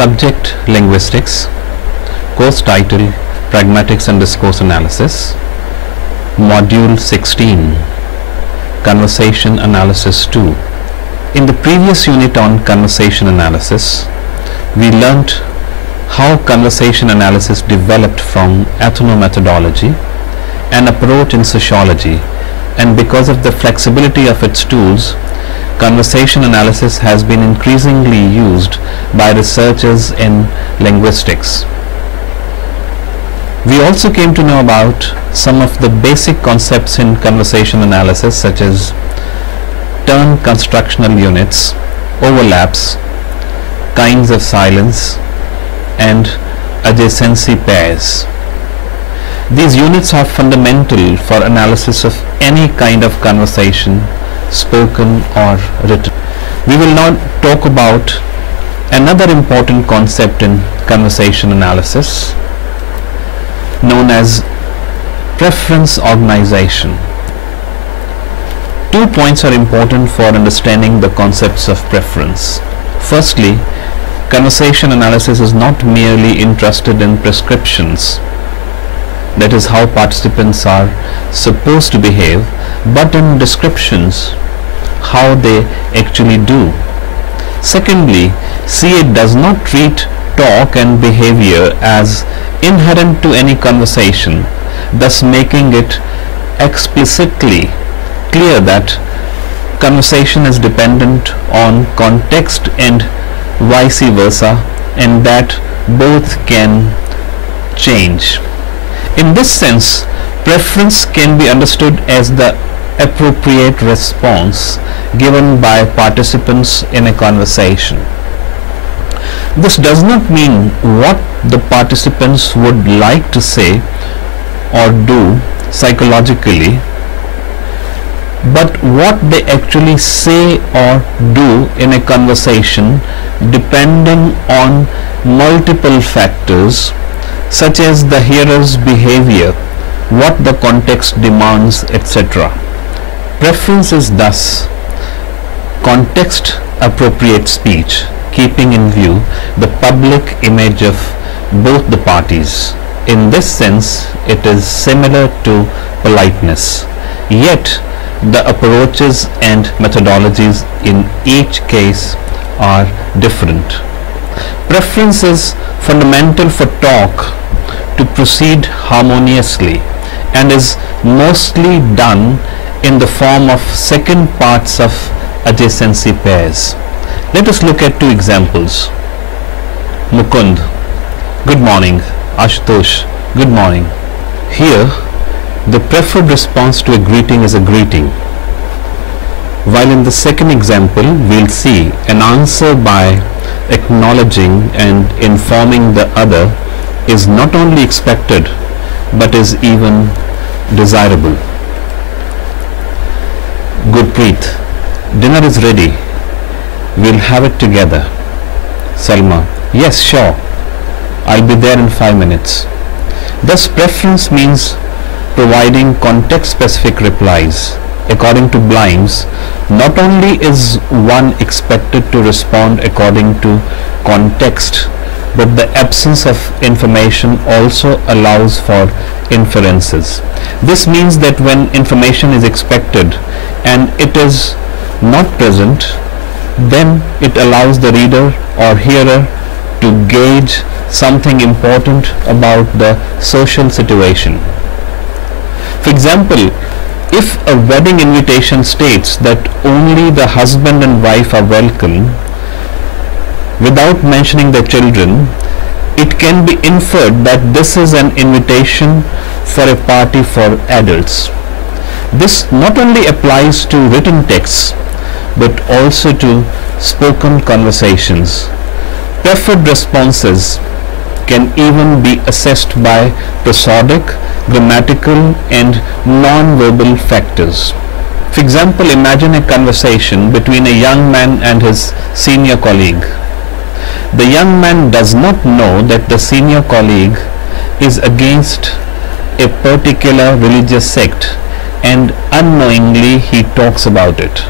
Subject: Linguistics. Course title: Pragmatics and Discourse Analysis. Module 16, Conversation Analysis 2. In the previous unit on conversation analysis, we learnt how conversation analysis developed from ethnomethodology, an approach in sociology, and because of the flexibility of its tools, conversation analysis has been increasingly used by researchers in linguistics. We also came to know about some of the basic concepts in conversation analysis, such as turn constructional units, overlaps, kinds of silence, and adjacency pairs. These units are fundamental for analysis of any kind of conversation, spoken or written. We will now talk about another important concept in conversation analysis, known as preference organization. 2 points are important for understanding the concepts of preference. Firstly, conversation analysis is not merely interested in prescriptions, that is how participants are supposed to behave, but in descriptions, how they actually do. Secondly, CA does not treat talk and behavior as inherent to any conversation, thus making it explicitly clear that conversation is dependent on context and vice versa, and that both can change. In this sense, preference can be understood as the appropriate response given by participants in a conversation. This does not mean what the participants would like to say or do psychologically, but what they actually say or do in a conversation, depending on multiple factors such as the hearer's behavior, what the context demands, etc. Preference is thus context appropriate speech, keeping in view the public image of both the parties. In this sense, it is similar to politeness, yet the approaches and methodologies in each case are different. Preference is fundamental for talk to proceed harmoniously and is mostly done in the form of second parts of adjacency pairs. Let us look at 2 examples. Mukund: good morning. Ashutosh: good morning. Here, the preferred response to a greeting is a greeting, while in the second example, we'll see an answer by acknowledging and informing the other is not only expected, but is even desirable. Gurpreet: dinner is ready. We'll have it together. Salma: yes, sure. I'll be there in 5 minutes. Thus, preference means providing context-specific replies. According to Blimes, not only is one expected to respond according to context, but the absence of information also allows for inferences. This means that when information is expected and it is not present, then it allows the reader or hearer to gauge something important about the social situation. For example, if a wedding invitation states that only the husband and wife are welcome, without mentioning the children, it can be inferred that this is an invitation for a party for adults. This not only applies to written texts, but also to spoken conversations. Preferred responses can even be assessed by prosodic, grammatical, and non-verbal factors. For example, imagine a conversation between a young man and his senior colleague. The young man does not know that the senior colleague is against a particular religious sect, and unknowingly he talks about it.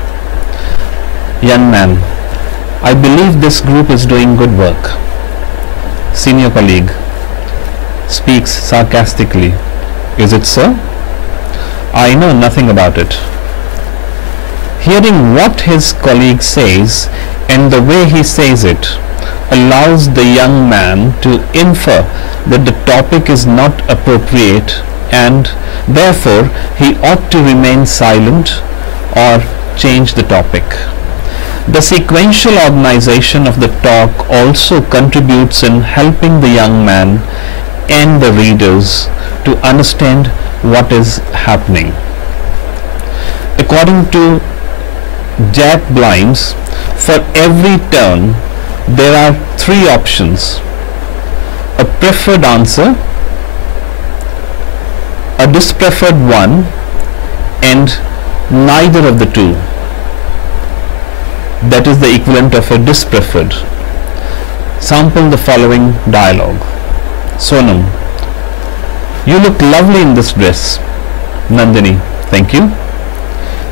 Young man: I believe this group is doing good work. senior colleague speaks sarcastically. Is it so? I know nothing about it. Hearing what his colleague says and the way he says it allows the young man to infer that the topic is not appropriate and therefore he ought to remain silent or change the topic. The sequential organization of the talk also contributes in helping the young man and the readers to understand what is happening. According to Jack Blimes, for every turn there are three options: a preferred answer, a dispreferred one, and neither of the two. That is the equivalent of a dispreferred. Sample the following dialogue. Sonam: you look lovely in this dress. Nandini: thank you.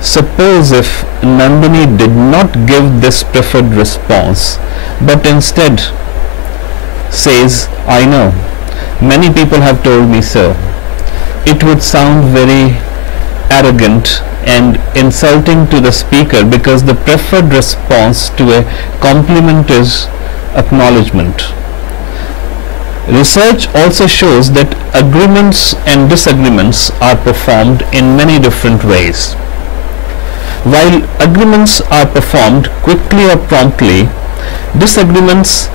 Suppose if Nandini did not give this preferred response, but instead says, I know, many people have told me so. It would sound very arrogant and insulting to the speaker, because the preferred response to a compliment is acknowledgement. Research also shows that agreements and disagreements are performed in many different ways. While agreements are performed quickly or promptly, disagreements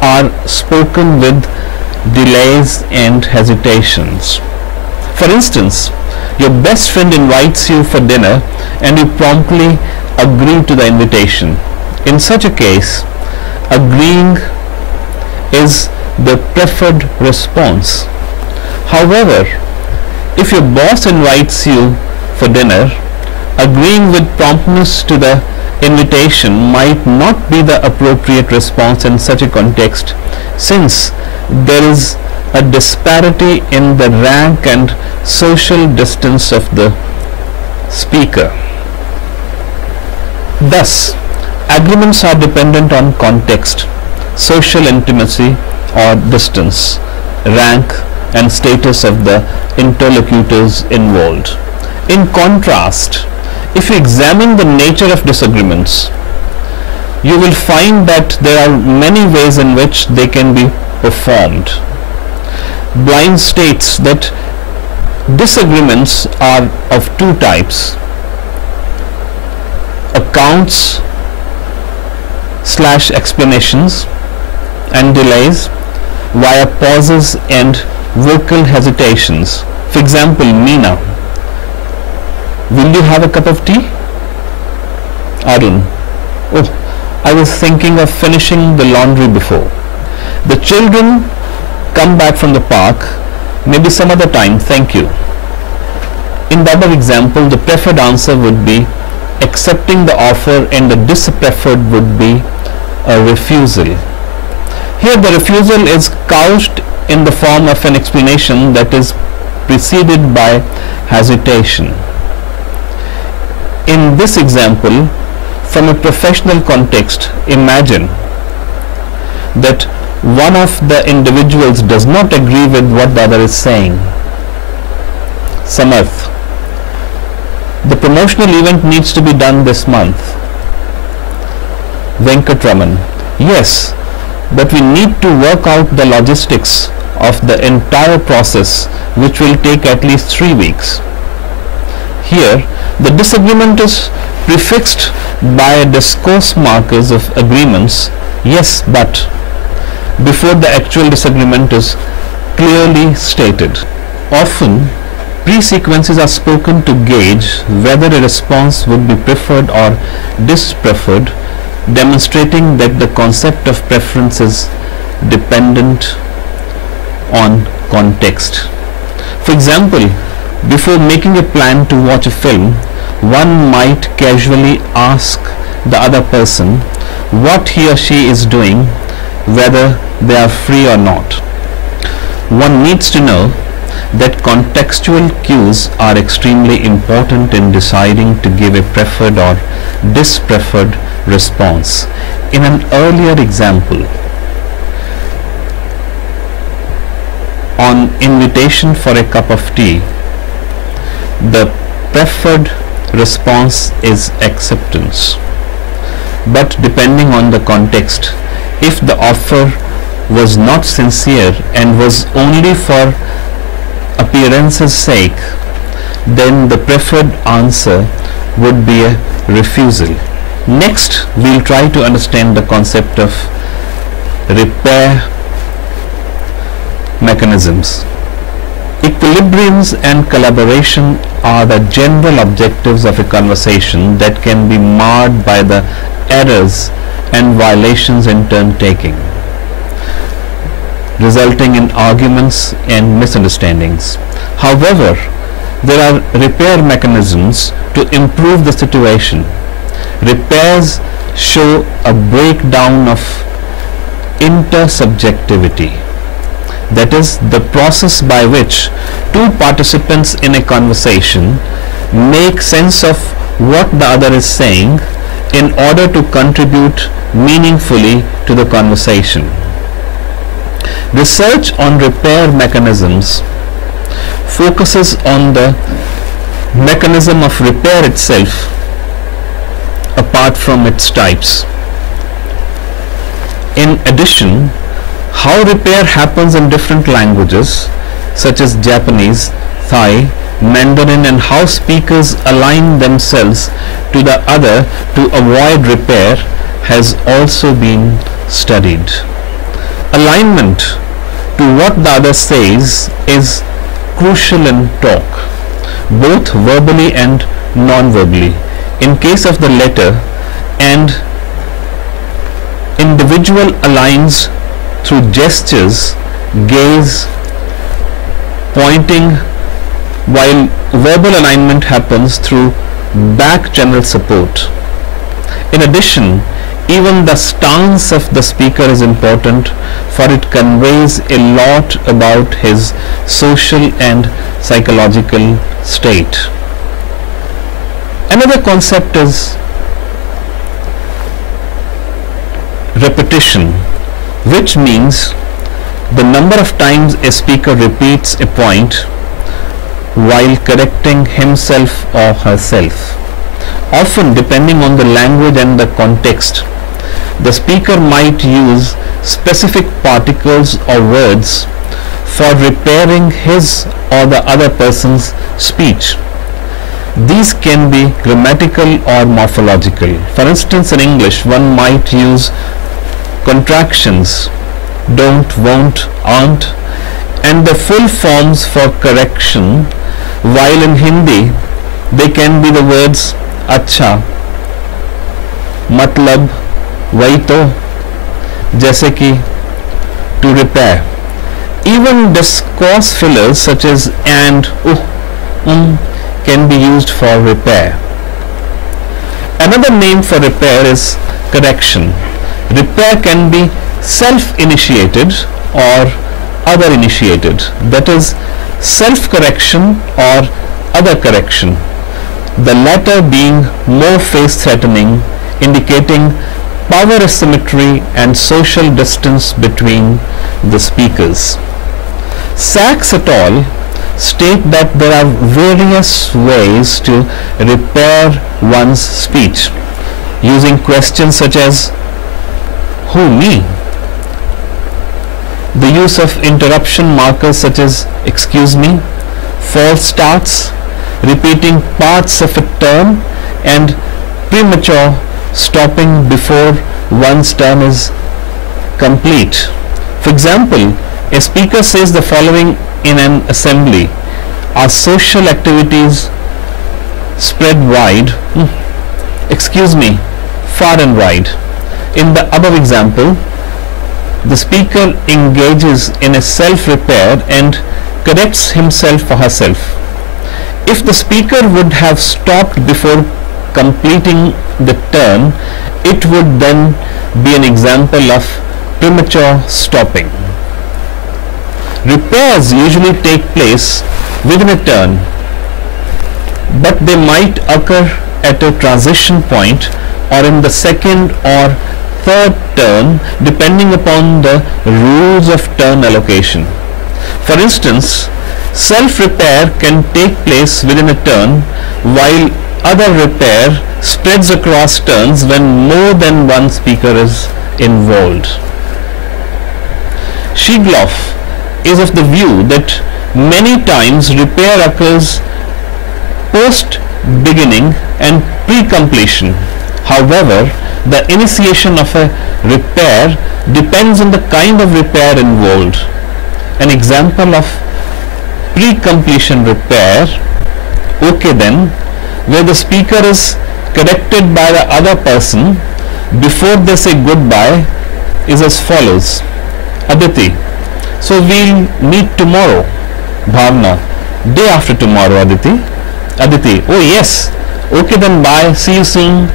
are spoken with delays and hesitations. For instance, your best friend invites you for dinner and you promptly agree to the invitation. In such a case, agreeing is the preferred response. However, if your boss invites you for dinner, agreeing with promptness to the invitation might not be the appropriate response in such a context, since there is a disparity in the rank and social distance of the speaker. Thus, agreements are dependent on context, social intimacy or distance, rank and status of the interlocutors involved. In contrast, if you examine the nature of disagreements, you will find that there are many ways in which they can be performed. Blimes states that disagreements are of two types: accounts/explanations and delays via pauses and vocal hesitations. For example, Meena: will you have a cup of tea? Arun: oh, I was thinking of finishing the laundry before. The children come back from the park, maybe some other time, thank you. In the other example, the preferred answer would be accepting the offer and the dispreferred would be a refusal. Here the refusal is couched in the form of an explanation that is preceded by hesitation. In this example, from a professional context, imagine that one of the individuals does not agree with what the other is saying. Samarth: the promotional event needs to be done this month. Venkatraman: yes, but we need to work out the logistics of the entire process, which will take at least 3 weeks. Here, the disagreement is prefixed by discourse markers of agreements, yes, but, before the actual disagreement is clearly stated. Often, pre-sequences are spoken to gauge whether a response would be preferred or dispreferred, demonstrating that the concept of preference is dependent on context. For example, before making a plan to watch a film, one might casually ask the other person what he or she is doing, whether they are free or not. One needs to know that contextual cues are extremely important in deciding to give a preferred or dispreferred response. In an earlier example, on invitation for a cup of tea, the preferred response is acceptance. But depending on the context, if the offer was not sincere and was only for appearance's sake, then the preferred answer would be a refusal. Next, we'll try to understand the concept of repair mechanisms. Equilibriums and collaboration are the general objectives of a conversation that can be marred by the errors and violations in turn-taking, resulting in arguments and misunderstandings. However, there are repair mechanisms to improve the situation. Repairs show a breakdown of intersubjectivity, that is, the process by which two participants in a conversation make sense of what the other is saying in order to contribute meaningfully to the conversation. Research on repair mechanisms focuses on the mechanism of repair itself apart from its types. In addition, how repair happens in different languages such as Japanese, Thai, Mandarin, and how speakers align themselves to the other to avoid repair has also been studied. Alignment to what the other says is crucial in talk, both verbally and non-verbally. In case of the latter, and individual aligns through gestures, gaze, pointing, while verbal alignment happens through back channel support. In addition, even the stance of the speaker is important, for it conveys a lot about his social and psychological state. Another concept is repetition, which means the number of times a speaker repeats a point while correcting himself or herself. Often, depending on the language and the context, the speaker might use specific particles or words for repairing his or the other person's speech. These can be grammatical or morphological. For instance, in English, one might use contractions, don't, won't, aren't, and the full forms for correction, while in Hindi, they can be the words अच्छा, मतलब, वही तो, जैसे कि, to repair. Even discourse fillers such as and, can be used for repair. Another name for repair is correction. Repair can be self-initiated or other-initiated, that is, self-correction or other correction, the latter being more face-threatening, indicating power asymmetry and social distance between the speakers. Sachs et al. State that there are various ways to repair one's speech, using questions such as who, me? The use of interruption markers such as excuse me, false starts, repeating parts of a term, and premature stopping before one's term is complete. For example, a speaker says the following in an assembly: our social activities spread wide, excuse me, far and wide. In the above example, the speaker engages in a self-repair and corrects himself or herself. If the speaker would have stopped before completing the turn, it would then be an example of premature stopping. Repairs usually take place within a turn, but they might occur at a transition point or in the second or third turn, depending upon the rules of turn allocation. For instance, self-repair can take place within a turn, while other repair spreads across turns when more than one speaker is involved. Shigloff is of the view that many times repair occurs post-beginning and pre-completion. However, the initiation of a repair depends on the kind of repair involved. An example of pre-completion repair, okay then, where the speaker is corrected by the other person before they say goodbye, is as follows. Aditi, so we'll meet tomorrow. Bhavna, day after tomorrow. Aditi, Aditi, oh yes, okay then, bye, see you soon.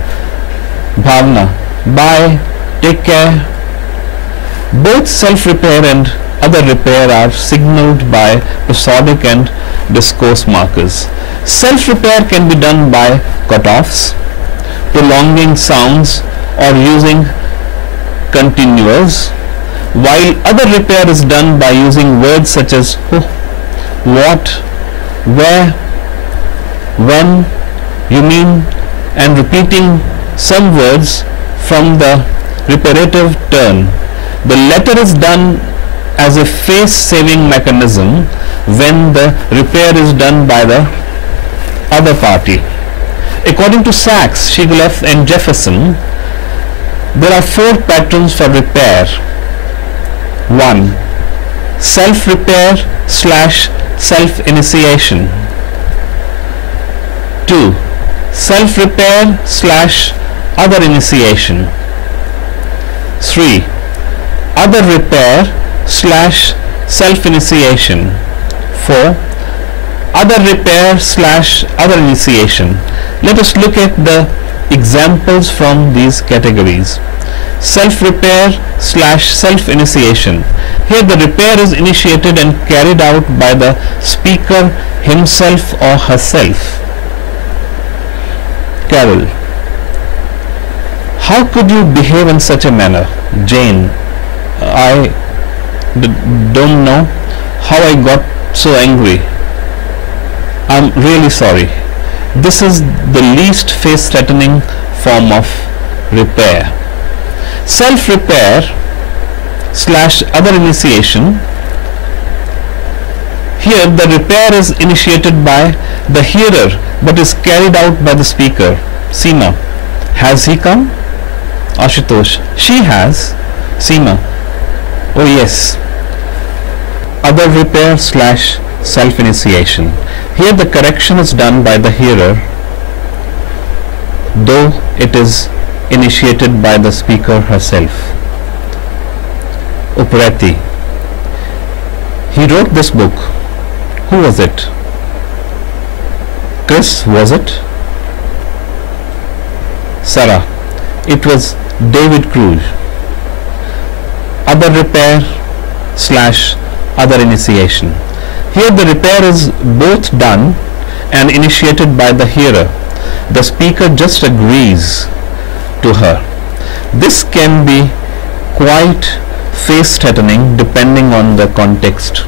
Bhavna, bye, take care. Both self-repair and other repair are signaled by prosodic and discourse markers. Self-repair can be done by cutoffs, prolonging sounds, or using continuers, while other repair is done by using words such as who, what, where, when, you mean, and repeating some words from the reparative turn. The latter is done as a face-saving mechanism when the repair is done by the other party. According to Sachs, Shigloff and Jefferson, there are 4 patterns for repair. 1. Self-repair / self-initiation. 2. Self-repair / other initiation. 3. Other repair / self-initiation. 4. Other repair / other initiation. Let us look at the examples from these categories. Self-repair / self-initiation. Here the repair is initiated and carried out by the speaker himself or herself. Carol, how could you behave in such a manner? Jane, I don't know how I got so angry. I'm really sorry. This is the least face-threatening form of repair. Self-repair / other initiation. Here the repair is initiated by the hearer but is carried out by the speaker. Seema, has he come? Ashutosh, she has. Seema, oh yes. Other repair / self-initiation. Here the correction is done by the hearer, though it is initiated by the speaker herself. Uprati, he wrote this book. Who was it? Chris, was it? Sarah, it was David Cruz. Other repair / other initiation. Here the repair is both done and initiated by the hearer. The speaker just agrees to her. This can be quite face-threatening depending on the context.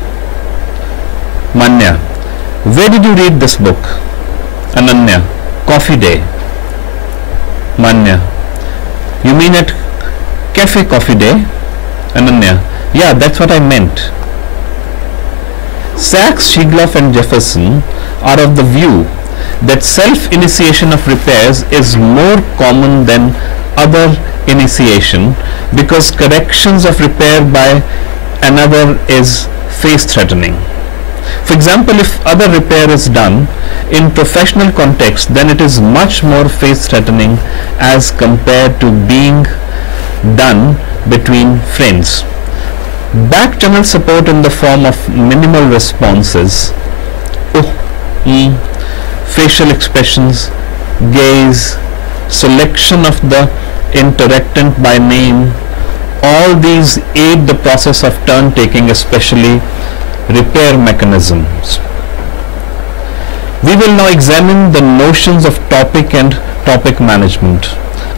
Manya, where did you read this book? Ananya, Coffee Day. Manya, you mean at Cafe Coffee Day? Ananya, yeah, that's what I meant. Sachs, Shigloff and Jefferson are of the view that self-initiation of repairs is more common than other initiation because corrections of repair by another is face-threatening. For example, if other repair is done in professional context, then it is much more face-threatening as compared to being done between friends. Back channel support in the form of minimal responses, facial expressions, gaze, selection of the interactant by name, all these aid the process of turn taking, especially repair mechanisms. We will now examine the notions of topic and topic management.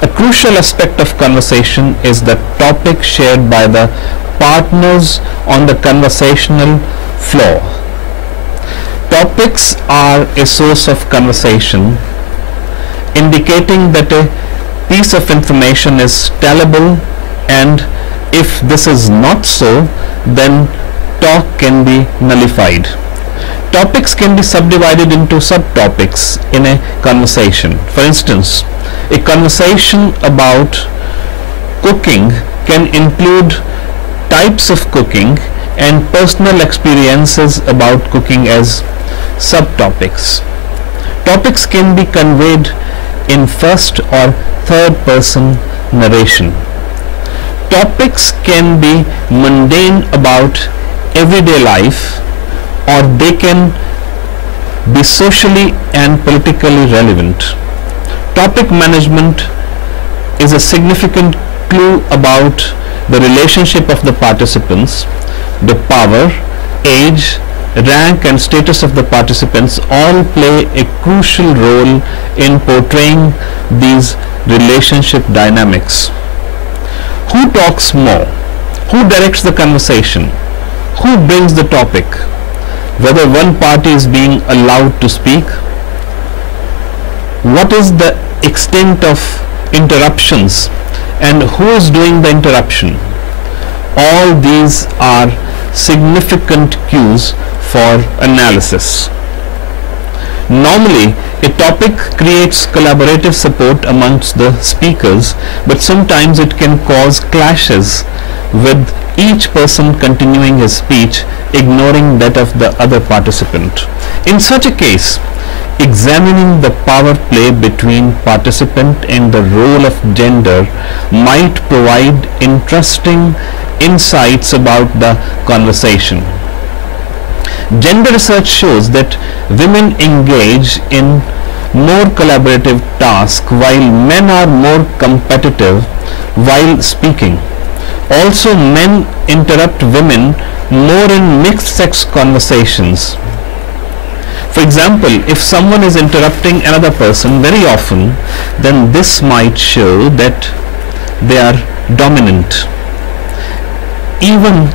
A crucial aspect of conversation is the topic shared by the partners on the conversational Flaw. Topics are a source of conversation, indicating that a piece of information is tellable, and if this is not so, then talk can be nullified. Topics can be subdivided into subtopics in a conversation. For instance, a conversation about cooking can include types of cooking and personal experiences about cooking as subtopics. Topics can be conveyed in first or third person narration. Topics can be mundane about everyday life, or they can be socially and politically relevant. Topic management is a significant clue about the relationship of the participants. The power, age, rank and status of the participants all play a crucial role in portraying these relationship dynamics. Who talks more? Who directs the conversation? Who brings the topic? Whether one party is being allowed to speak? What is the extent of interruptions, and who is doing the interruption? All these are significant cues for analysis. Normally, a topic creates collaborative support amongst the speakers, but sometimes it can cause clashes, with each person continuing his speech, ignoring that of the other participant. In such a case, examining the power play between participant and the role of gender might provide interesting insights about the conversation. Gender research shows that women engage in more collaborative tasks while men are more competitive while speaking. Also, men interrupt women more in mixed sex conversations. For example, if someone is interrupting another person very often, then this might show that they are dominant. Even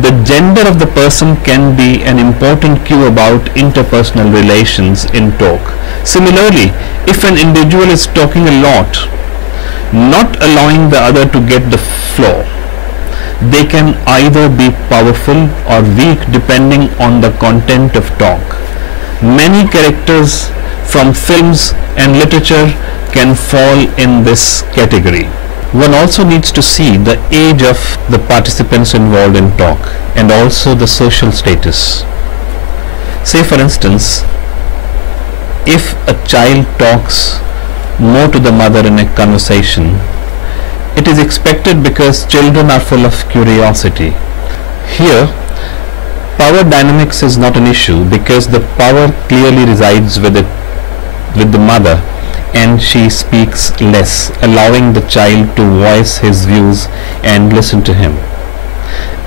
the gender of the person can be an important cue about interpersonal relations in talk. Similarly, if an individual is talking a lot, not allowing the other to get the flow, they can either be powerful or weak depending on the content of talk. Many characters from films and literature can fall in this category. One also needs to see the age of the participants involved in talk and also the social status. Say for instance, if a child talks more to the mother in a conversation, it is expected because children are full of curiosity. Here, power dynamics is not an issue because the power clearly resides with the mother, and she speaks less, allowing the child to voice his views and listen to him.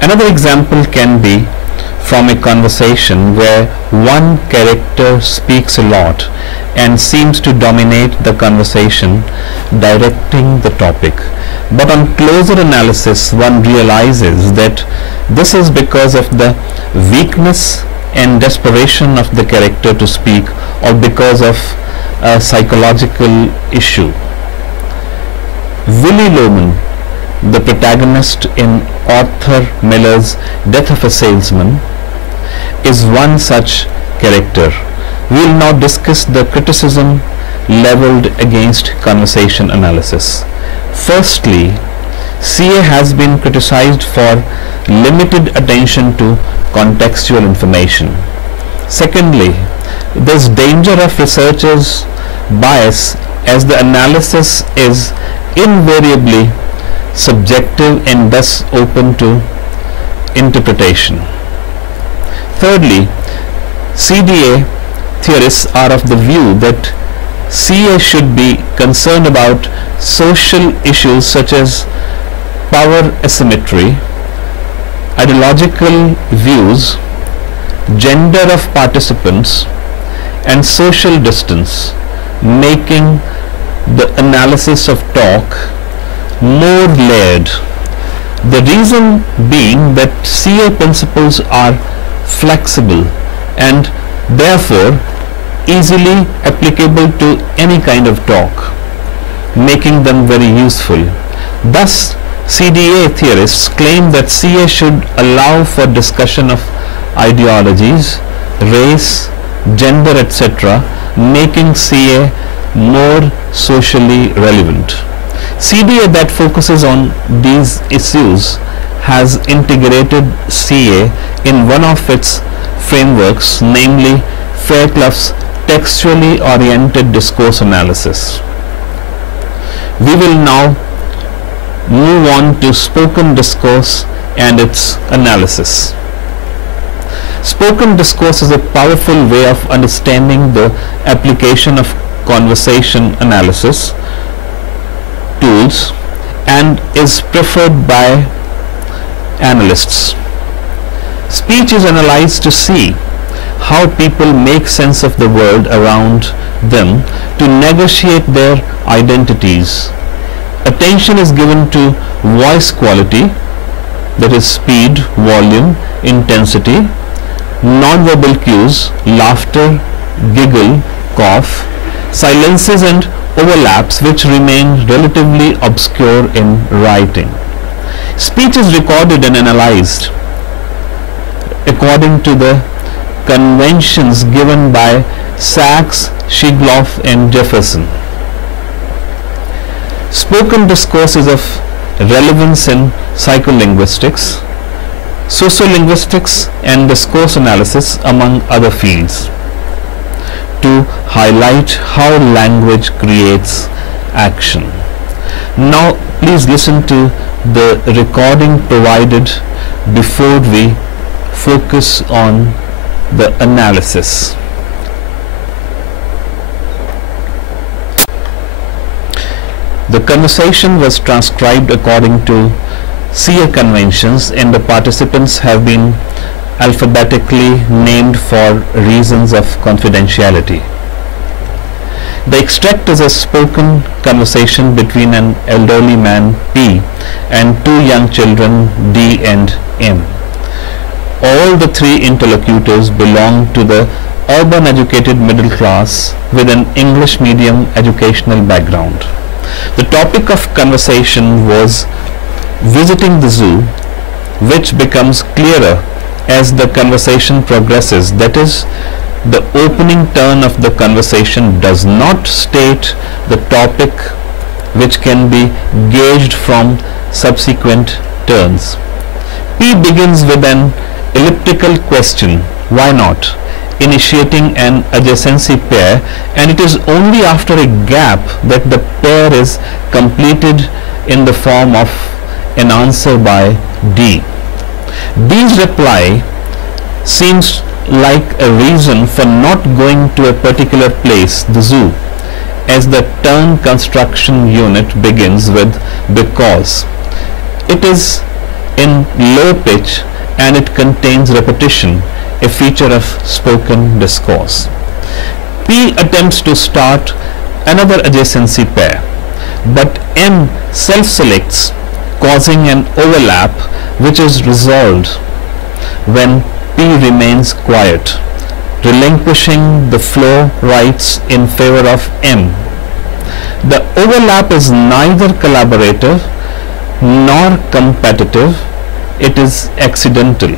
Another example can be from a conversation where one character speaks a lot and seems to dominate the conversation, directing the topic. But on closer analysis, one realizes that this is because of the weakness and desperation of the character to speak, or because of a psychological issue. Willy Loman, the protagonist in Arthur Miller's Death of a Salesman, is one such character. We will now discuss the criticism leveled against conversation analysis. Firstly, CA has been criticized for limited attention to contextual information. Secondly, there is danger of researchers' bias, as the analysis is invariably subjective and thus open to interpretation. Thirdly, CDA theorists are of the view that CA should be concerned about social issues such as power asymmetry, ideological views, gender of participants, and social distance, making the analysis of talk more layered. The reason being that CA principles are flexible, and therefore easily applicable to any kind of talk, making them very useful. Thus, CDA theorists claim that CA should allow for discussion of ideologies, race, gender, etc., making CA more socially relevant. CDA that focuses on these issues has integrated CA in one of its frameworks, namely Fairclough's textually oriented discourse analysis. We will now move on to spoken discourse and its analysis. Spoken discourse is a powerful way of understanding the application of conversation analysis tools and is preferred by analysts. Speech is analyzed to see how people make sense of the world around them to negotiate their identities. Attention is given to voice quality, that is speed, volume, intensity, non-verbal cues, laughter, giggle, cough, silences and overlaps which remain relatively obscure in writing. Speech is recorded and analyzed according to the conventions given by Sachs, Shigloff and Jefferson. Spoken discourse is of relevance in psycholinguistics, sociolinguistics and discourse analysis, among other fields, to highlight how language creates action. Now please listen to the recording provided before we focus on the analysis. The conversation was transcribed according to CA conventions and the participants have been alphabetically named for reasons of confidentiality. The extract is a spoken conversation between an elderly man P and two young children D and M. All the three interlocutors belong to the urban educated middle class with an English medium educational background. The topic of conversation was visiting the zoo, which becomes clearer as the conversation progresses. That is, the opening turn of the conversation does not state the topic, which can be gauged from subsequent turns. P begins with an elliptical question, why not, initiating an adjacency pair, and it is only after a gap that the pair is completed in the form of an answer by D. D's reply seems like a reason for not going to a particular place, the zoo, as the turn construction unit begins with because. It is in low pitch and it contains repetition, a feature of spoken discourse. P attempts to start another adjacency pair, but M self-selects, causing an overlap which is resolved when P remains quiet, relinquishing the flow rights in favor of M. The overlap is neither collaborative nor competitive, it is accidental.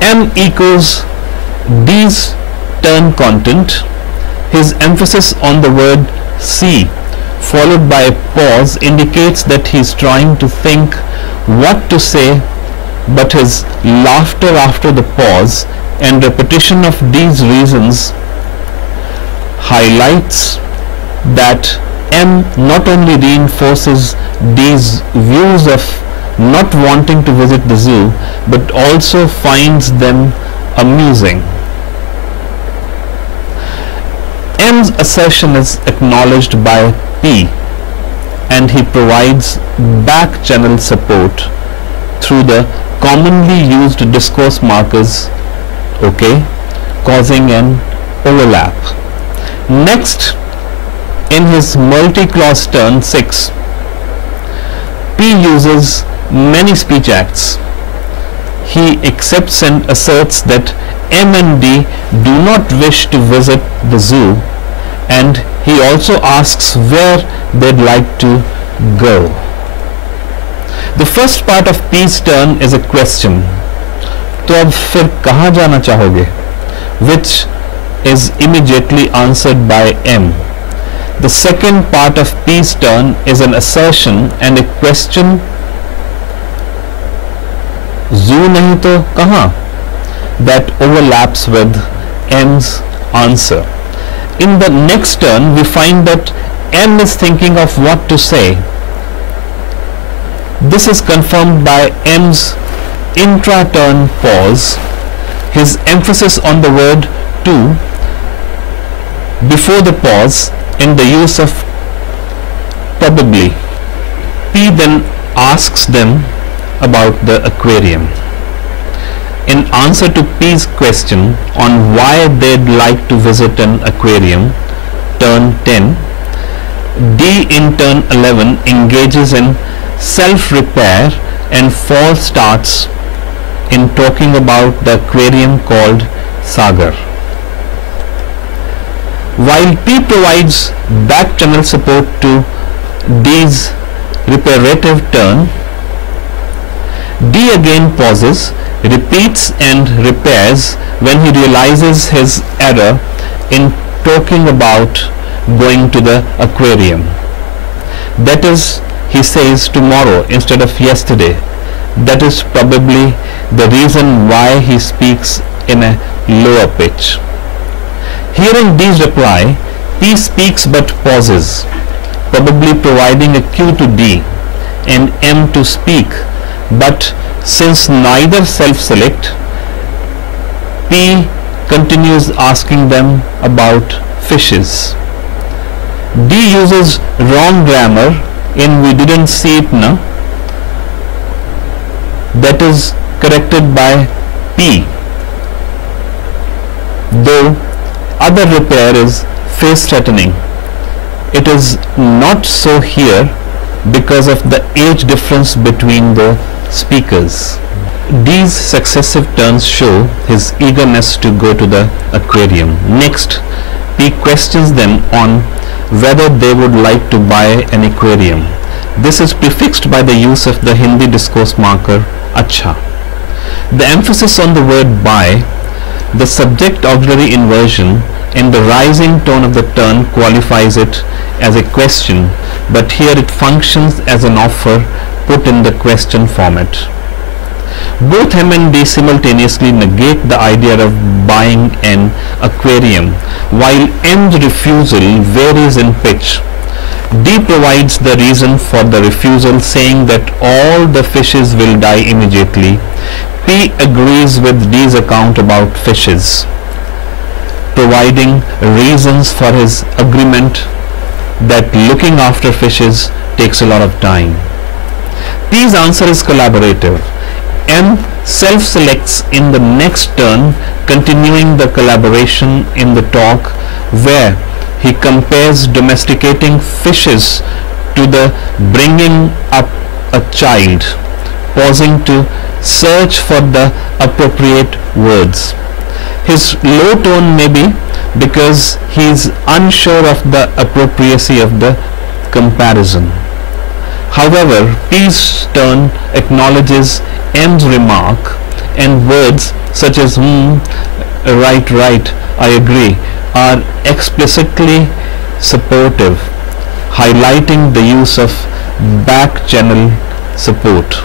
M echoes D's turn content. His emphasis on the word see followed by a pause indicates that he is trying to think what to say, but his laughter after the pause and repetition of D's reasons highlights that M not only reinforces D's views of not wanting to visit the zoo, but also finds them amusing. M's assertion is acknowledged by P, and he provides back channel support through the commonly used discourse markers, OK, causing an overlap. Next, in his multi-clause turn 6, P uses many speech acts. he accepts and asserts that M and D do not wish to visit the zoo, and he also asks where they'd like to go. The first part of P's turn is a question. तो अब फिर कहाँ जाना चाहोगे? Which is immediately answered by M. The second part of P's turn is an assertion and a question. Zoo नहीं तो कहाँ? That overlaps with M's answer. In the next turn, we find that M is thinking of what to say. This is confirmed by M's intra-turn pause, his emphasis on the word to before the pause in the use of probably. P then asks them about the aquarium. In answer to P's question on why they'd like to visit an aquarium, turn 10, D in turn 11 engages in self-repair and false starts in talking about the aquarium called Sagar. While P provides back channel support to D's reparative turn, D again pauses, repeats and repairs when he realizes his error in talking about going to the aquarium. That is, he says tomorrow instead of yesterday. That is probably the reason why he speaks in a lower pitch. Hearing D's reply, P speaks but pauses, probably providing a cue to D and M to speak, but since neither self-select, P continues asking them about fishes. D uses wrong grammar in "we didn't see it na," that is corrected by P, though other repair is face threatening. It is not so here because of the age difference between the speakers. These successive turns show his eagerness to go to the aquarium. Next, P questions them on whether they would like to buy an aquarium. This is prefixed by the use of the Hindi discourse marker Acha. The emphasis on the word buy, the subject auxiliary inversion in the rising tone of the turn qualifies it as a question, but here it functions as an offer put in the question format. Both M and D simultaneously negate the idea of buying an aquarium, while M's refusal varies in pitch. D provides the reason for the refusal, saying that all the fishes will die immediately. P agrees with D's account about fishes, providing reasons for his agreement that looking after fishes takes a lot of time. P's answer is collaborative. M self-selects in the next turn, continuing the collaboration in the talk, where he compares domesticating fishes to the bringing up a child, pausing to search for the appropriate words. His low tone may be because he is unsure of the appropriacy of the comparison. However, P's turn acknowledges M's remark, and words such as right, right, I agree are explicitly supportive, highlighting the use of back channel support.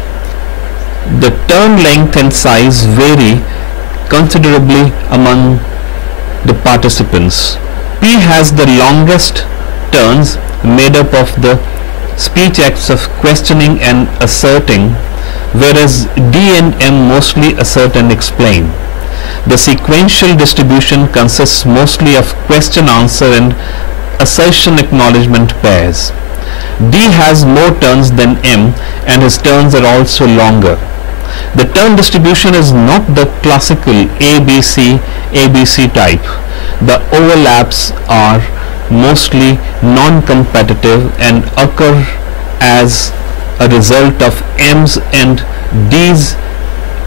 The turn length and size vary considerably among the participants. P has the longest turns, made up of the speech acts of questioning and asserting, whereas D and M mostly assert and explain. The sequential distribution consists mostly of question-answer and assertion-acknowledgement pairs. D has more turns than M, and his turns are also longer. The turn distribution is not the classical ABC type. The overlaps are mostly non-competitive and occur as a result of M's and D's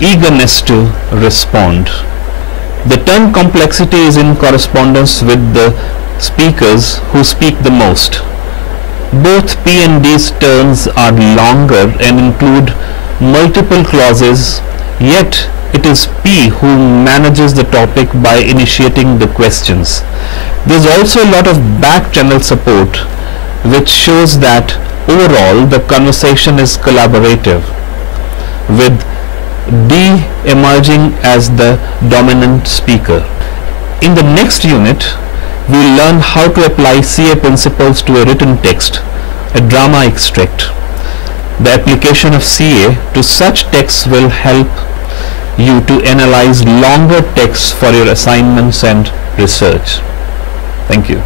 eagerness to respond. The turn complexity is in correspondence with the speakers who speak the most. Both P and D's turns are longer and include multiple clauses, yet it is P who manages the topic by initiating the questions. There is also a lot of back channel support, which shows that overall the conversation is collaborative, with D emerging as the dominant speaker. In the next unit, we will learn how to apply CA principles to a written text, a drama extract. The application of CA to such texts will help you to analyze longer texts for your assignments and research. Thank you.